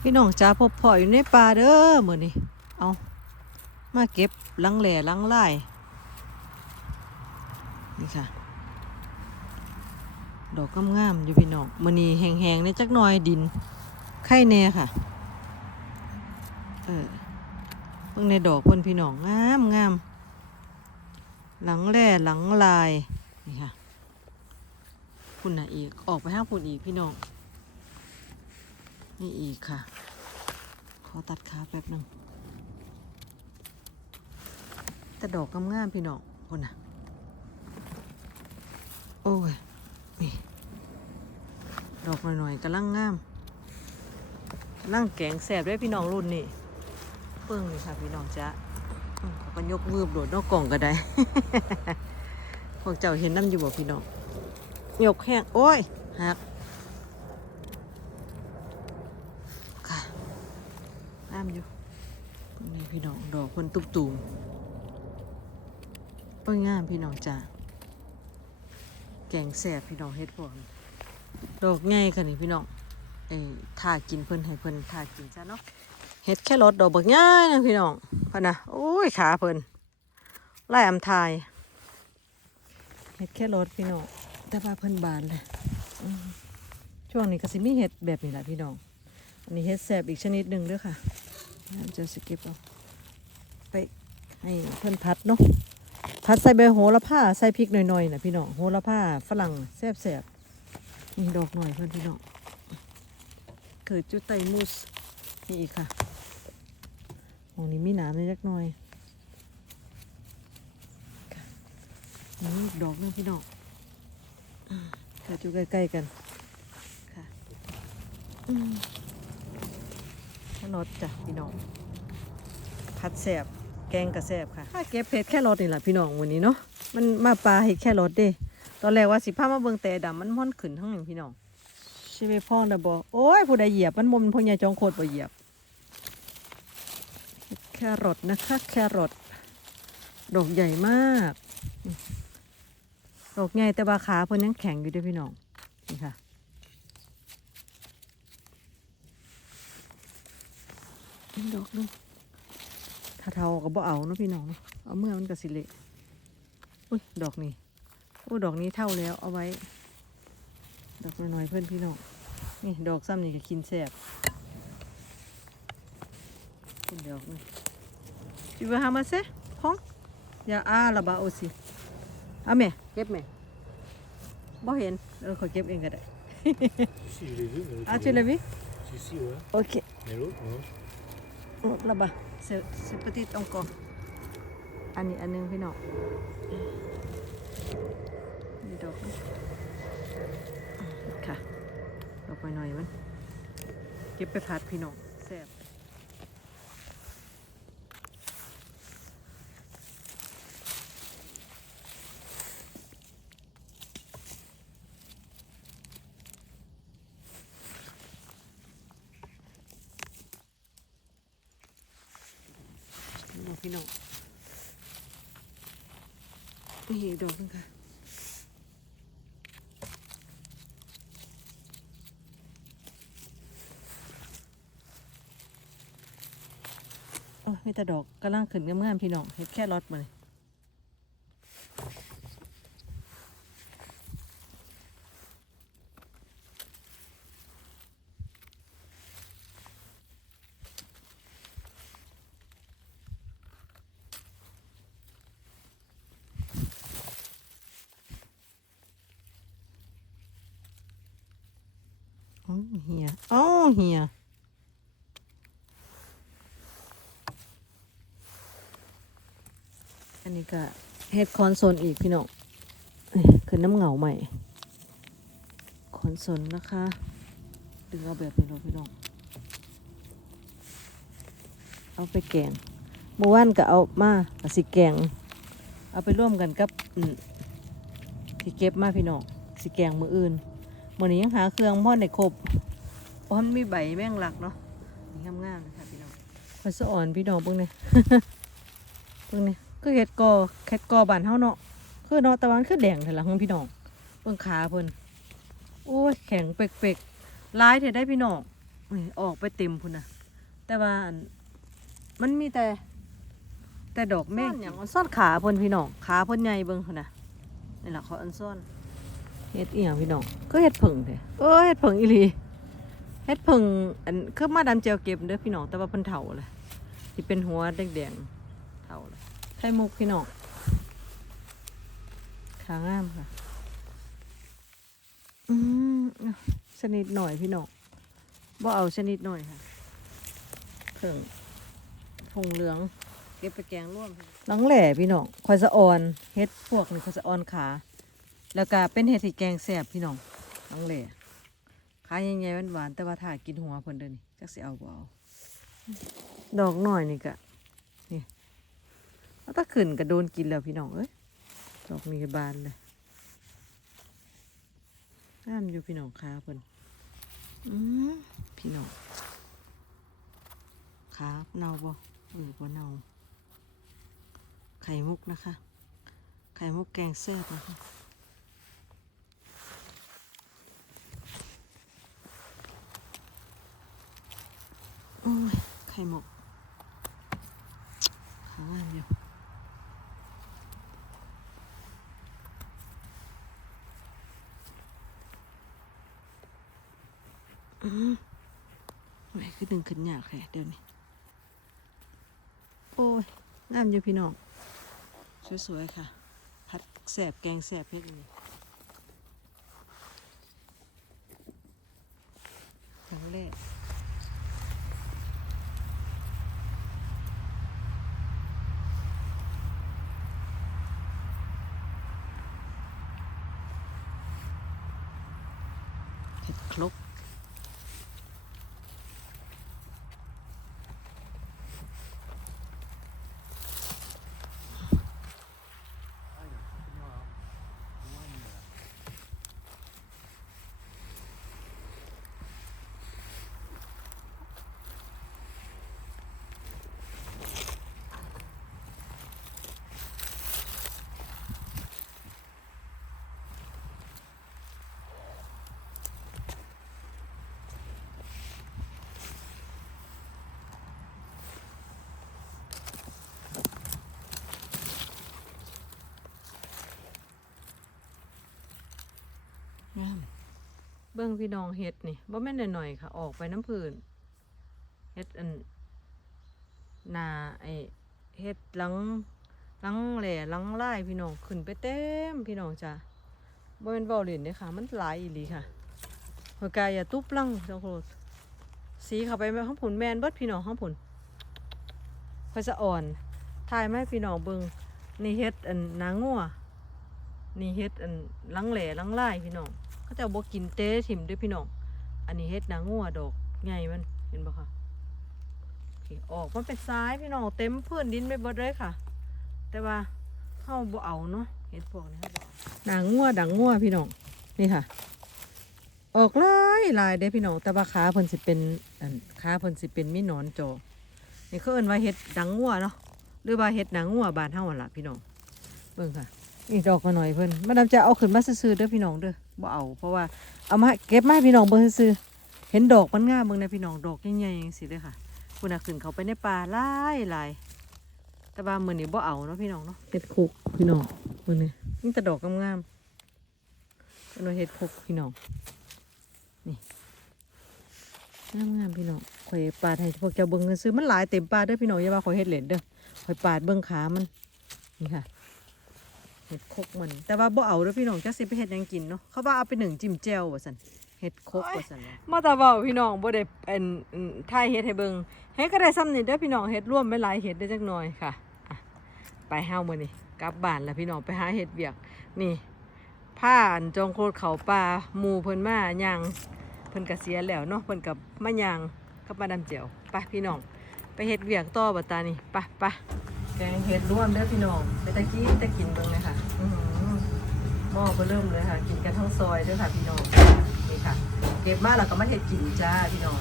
พี่น้องจ้าพบพ่ออยู่ในป่าเด้อมือนี้เอามาเก็บลังแหล่ลังลายนี่ค่ะ ดอกงามๆอยู่พี่น้องมือนี้แห้งๆในจักหน่อยดิน ไข่แน่ค่ะ เออเพิ่งในดอกเพิ่นพี่น้องงามงามหลังแหล่หลังลายนี่ค่ะพุ่นน่ะอีกออกไปห้างพุ่นอีกพี่น้อง นี่อีกค่ะ ขอตัดขาแป๊บหนึ่งแต่ดอกงามๆพี่น้องคนน่ะ โอ้ย นี่ ดอกหน่อยๆกำลังงามกำลังแกงแสบด้วยพี่น้องรุ่นนี่เพิ่งนี่ค่ะพี่น้องจ้ะเขาก็ยกมือโดดนอกกล่องก็ได้ พวกเจ้าเห็นน้ำอยู่บ่พี่น้อง ยกแห้งโอ้ยหัก ค่ะน้ำ อยู่นี่พี่น้องดอกคนตุบตูมโอ้ยงามพี่น้องจ้าแกงแสบพี่น้องเฮ็ดพวกนี้ดอกใหญ่ค่ะนี่พี่น้องเอ้ยถ้ากินเพิ่นให้เพิ่นถ้ากินซะเนาะเฮ็ดแค่รสดอกบักใหญ่นะพี่น้องพะนะโอ้ยขาเพิ่นไล่อำทายเฮ็ดแค่รสพี่น้องแต่ว่าเพิ่นบานเลยช่วงนี้ก็สิมีเฮ็ดแบบนี้แหละพี่น้อง อันนี้เฮ็ดแสบอีกชนิดหนึ่งด้วยค่ะ จะสกิปเอาไปให้เพิ่นพัดเนาะพัดใส่ใบโหระพาใส่พริกหน่อยๆนะพี่น้องโหระพาฝรั่งแซ่บแสบๆนี่ดอกหน่อยเพื่อนพี่น้องเกิดจุดไตมูสนี่อีกค่ะมองนี้มีหนามเล็กหน่อยนี่อีกดอกหนึงพี่น้องเกิดอยู่ใกล้ๆกันค่ะ อืมแค่รสจ้ะพี่น้องผัดแสบแกงกระแสบค่ะถ้าเก็บเผ็ดแค่รสนี่แหละพี่น้องวันนี้เนาะมันมาปลาเห็ดแค่รสเด้ ตอนแรกว่าสิพามาเบิ่งแต่ดำมันม่อนขึ้นทั้งหนึ่งพี่น้องใช่ไหมพ่อนะบอโอ้ยผู้ใดเหยียบมันบ่มนพ่อใหญ่จองโคตรบ่เหยียบเห็ดแค่รสนะคะ แค่รสดอกใหญ่มากอืมดอกใหญ่แต่ว่าขาเพิ่นยังแข็งอยู่เด้วยพี่น้องนี่ค่ะ อีกดอกหนึงถ้าเทาก็บ่เอาเนาะพี่น้องเนาะเอาเมื่อมันก็สิเละอุ้ยดอกนี้โอ้ดอกนี้เท่าแล้วเอาไว้ ดอกน้อยๆเพื่อนพี่น้องนี่ดอกซ้ำนี่ก็กินแซ่บเป็นดอกนี่จิบหามาเซพ้องอย่าอาละบาโอสิเอาแม่เก็บแม่บ่เห็นเออกแล้บ่เสเสปติดองกออันนี้อันนึงพี่น้องนี่ดอกค่ะดอกไปหน่อยมันเก็บไปพัดพี่น้องแซ่บนี่ พี่น้องนี่ดอกนึงค่ะเออมีแต่ดอกกำลังขึ้นเงามๆพี่น้องเห็ดแค่รอดมาเลย เฮียอ๋อเฮียอันนี้ก็เฮ็ดคอนโซลอีกพี่น้องเอ้ยคือน้ำเหงาใหม่ คอนโซลนะคะ ดึงเอาแบบนี้เราพี่น้อง เอาไปแกงเมื่อวานก็เอามากสิแกง เอาไปร่วมกันกับอืมที่เก็บมาพี่น้องสิแกงมืออื่น มื่อนี้ยังหาเครื่องพ่อในครบเพราะมันมีใบแมงลักเนาะนี่งามๆนะคะพี่น้องคอยสะอ่อนพี่น้องเบิ่งเนี่ยเบิ่งเนี่ยคือเห็ดกอเห็ดกอบ้านเฮาเนาะคือเนาะแต่ว่ามันคือแดงแต่ละของพี่น้องเบิ่งขาเพิ่นโอ้ยแข็งเปกๆลายเถอะได้พี่น้องนี่ออกไปเต็มพุ่นนะแต่ว่าอันมันมีแต่ แต่ดอกแม่งอย่างอันซ่อนขาเพิ่นพี่น้องขาเพิ่นใหญ่เบิ่งพุ่นน่ะนี่ล่ะเขาอันซ่อน เฮ็ดเอียงพี่น้องก็เฮ็ดผึ่งเด้เออเฮ็ดผึ่งอีหลีเฮ็ดผึ่งอันคือมาดามเจียวเก็บเด้อพี่น้องแต่ว่าเพิ่นเฒ่าเลยที่เป็นหัวแดงๆเฒ่าเลยไข่มุกพี่น้องขางามค่ะ อืมเอาชนิดหน่อยพี่น้องบ่เอาชนิดหน่อยค่ะเพิ่งผงเหลืองเก็บไปแกงร่วมหลังแหล่พี่น้องคอยสะออนเฮ็ดพวกนี่คอยสะออนขา แล้วก็เป็นเฮ็ดที่แกงแซ่บพี่น้องหลังแหล่ขาใหญ่ๆหวานๆแต่ว่าถ้ากินหัวเพิ่นเด้อนี่จักสิเอาบ่เอาดอกน้อยนี่ก็นี่เอาถ้าขึ้นก็โดนกินแล้วพี่น้องเอ้ยดอกนี้ก็บานเลยงามอยู่พี่น้องขาเพิ่นอืมพี่น้องขาเน่าบ่เออบ่เน่าไข่มุกนะคะ ไข่มุกแกงแซ่บนะคะ อ้ย ไข่มุกขางามอยู่อืมโอ้ยคือดึงขึ้นยากแค่เดี๋ยวนี้ โอ้ยงามอยู่พี่น้อง สวย ๆ ค่ะผัดแสบแกงแสบเพชรนี่ครั้งแรก เผ็ดครก งามเบิ่งพี่น้องเฮ็ดนี่บ่แม่นหน่อยๆค่ะ ออกไปน้ำพื้นเฮ็ดอันนาไอเฮ็ดหลังหลังแหล่หลังไลายพี่น้องขึ้นไปเต็มพี่น้องจ้ะบ่แม่นเว้าเล่นเด้ค่ะ มันหลายอีหลีค่ะหัวกายอย่าตุ๊บลังเจ้าโคตรสีเข้าไปแม่ข้างผุนแมนเบิดพี่น้องข้างผุนค่อยสะอ่อนถ่ายมาให้พี่น้องเบิงนี่เฮ็ดอันนางงัวนี่เฮ็ดอันลังแหล่ลังไลายพี่น้อง เขาจะบ่กินเต้ถิ่มด้วยพี่น้อง อันนี้เฮ็ดนางงัวดอกใหญ่มันเห็นบ่คะโอออกมันเป็นซ้ายพี่น้องเต็มพื้นดินไปเบิดเลยค่ะ แต่ว่าเฮาบ่เอาเนาะเฮ็ดพวกนี้เฮาบ่เอานางงัวดังงัวพี่น้องนี่ค่ะ ออกลายลายเด้พี่น้องแต่ว่าขาเพิ่นสิเป็นขาเพิ่นสิเป็นมีหนอนโจนี่เขาเอิ้นว่าเฮ็ดดังงัวเนาะหรือว่าเฮ็ดนางงัวบานเฮาหั่นล่ะพี่น้องเบิ่งค่ะอีกดอกก็หน่อยเพิ่นมาดามจะเอาขึ้นมาซื่อๆเด้อพี่น้องเด้อ บ่เอา เพราะว่าเอามาเก็บมาให้พี่น้องเบิ่งซื่อๆเห็นดอกมันงามเบิ่งในะพี่น้องดอกใหญ่ๆจังซี่เด้อค่ะคุณน่ะขึ้นเขาไปในป่าหลายหลายแต่ว่ามื้อนี้บ่เอาเนาะพี่น้องเนาะเฮ็ดคุกพี่น้องมื้อนี้มีแต่ดอกงามๆเป็นว่าเฮ็ดคุกพี่น้องนี่งามๆพี่น้องข่อยปาดให้พวกเจ้าเบิ่งซื่อๆมันหลายเต็มป่าเด้อพี่น้องอย่าว่าข่อยเฮ็ดเล่นเด้อข่อยปาดเบิ่งขามันนี่ค่ะ เห็ดคกมัน แต่ว่าบ่เอาเด้อพี่น้องจักสิไปเฮ็ดหยังกินเนาะเขาว่าเอาไปหนึ่งจิ้มแจ่วว่าซั่นเห็ดคกว่าซั่นมาตาเว้าพี่น้องบ่ได้เป็นถ่ายเฮ็ดให้เบิ่งเฮ็ดก็ได้ซ้ำนี่เด้อพี่น้องเฮ็ดร่วมไปหลายเฮ็ดได้จักหน่อยค่ะอะไปเฮามื้อนี้กลับบ้านแล้วพี่น้องไปหาเฮ็ดเวียกนี่ผ่านจองโคตรเขาป่าหมู่เพิ่นมาย่างเพิ่นก็เสียแล้วเนาะเพิ่นก็มาย่างกับมาดาเจียวไปพี่น้องไปเฮ็ดเวียกต่อบัดตานี่ไปไป แกงเห็ดร่วมเด้อพี่น้องไปตะกี้ตะกินเบิ่งเลยค่ะหม้อก็เริ่มเลยค่ะ กินกันทั้งซอยด้วยค่ะพี่น้องนี่ค่ะ เก็บมาแล้วก็มาเห็ดกินจ้าพี่น้อง